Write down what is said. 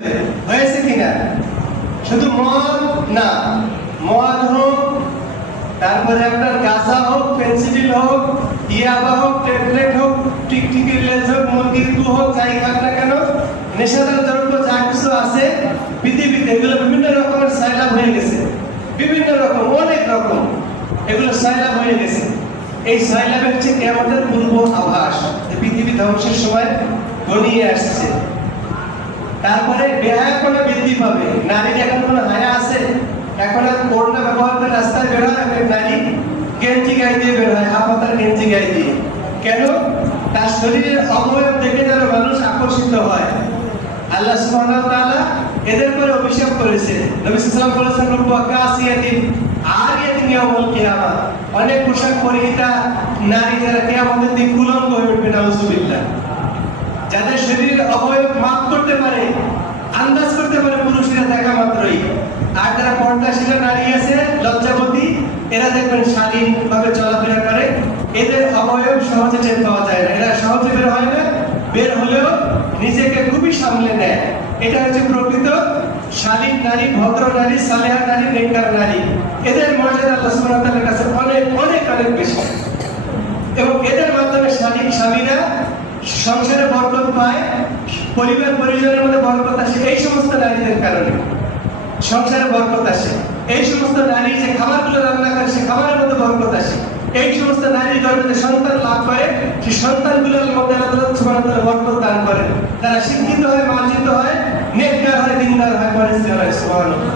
হয়েছে কিনা? শুধু মদ না, মদ হোক, তারপরে আপনার গাঁজা হোক, পেন্সিডিল হোক, ইয়াবা হোক, ট্যাবলেট হোক, টিকটিকির লেজ হোক, মুরগির গু হোক, যাই খাক না কেন, নেশাদার দ্রব্য যা কিছু আছে পৃথিবীতে, এগুলো বিভিন্ন রকমের সাইলাব হয়ে গেছে, বিভিন্ন রকম, অনেক রকম, এগুলো সাইলাব হয়ে গেছে। এই সাইলাব হচ্ছে কিয়ামতের পূর্ব আভাস, পৃথিবী ধ্বংসের সময় ঘনিয়ে আসছে। তারপরে বেহায়াপনা বৃদ্ধি পাবে। নারীর এখন কোনো হায়া আছে? এখন আর ওড়না ব্যবহার করে রাস্তায় বের হয় নারী, গেঞ্জি গায়ে দিয়ে বের হয়, হাফাতার গেঞ্জি গায়ে দিয়ে। কেন? তার শরীরের অবয়ব দেখে যেন মানুষ আকর্ষিত হয়। আল্লাহ সুবহানাহু ওয়া তাআলা এদের করে অভিশাপ করেছে। নবী সাল্লাল্লাহু আলাইহি ওয়াসাল্লাম বলেছেন, রুব্বা কাসিয়াতিন আরিয়াতিন ইয়াউমুল কিয়ামা, অনেক পোশাক পরিহিতা নারী যারা কিয়ামতের দিন উলঙ্গ হয়ে উঠবে, নাউজুবিল্লাহ। যাদের শরীরের অবয়ব মাপ করতে পারে, আন্দাজ করতে পারে পুরুষরা দেখা মাত্রই। আর যারা পর্দাশীলা নারী আছে, লজ্জাবতী, এরা দেখবেন শালীন ভাবে চলাফেরা করে, এদের অবয়ব সহজে টের পাওয়া যায় না, এরা সহজে বের হয় না, বের হলেও নিজেকে খুবই সামলে নেয়। এটা হচ্ছে প্রকৃত শালীন নারী, ভদ্র নারী, সালেহা নারী, নেককার নারী। এদের মর্যাদা আল্লাহ সুবহানাহু ওয়া তাআলার কাছে অনেক অনেক অনেক বেশি, এবং এদের মাধ্যমে স্বামীরা সংসারে বরকত পায়, পরিবার পরিজনের মধ্যে বরকত আসে। এই সমস্ত নারীদের কারণে সংসারে বরকত আসে। এই সমস্ত নারী যে খাবারগুলো রান্না করে, সে খাবারের মধ্যে বরকত আসে। এই সমস্ত নারী গর্ভে যে সন্তান লাভ করে, সেই সন্তানগুলোর মধ্যে আল্লাহ সুবহানাহু ওয়া তাআলা বরকত দান করেন। তারা শিক্ষিত হয়, মার্জিত হয়, নেককার হয়, দিনদার হয়, পরিষ্কার হয়। সুবহানাল্লাহ।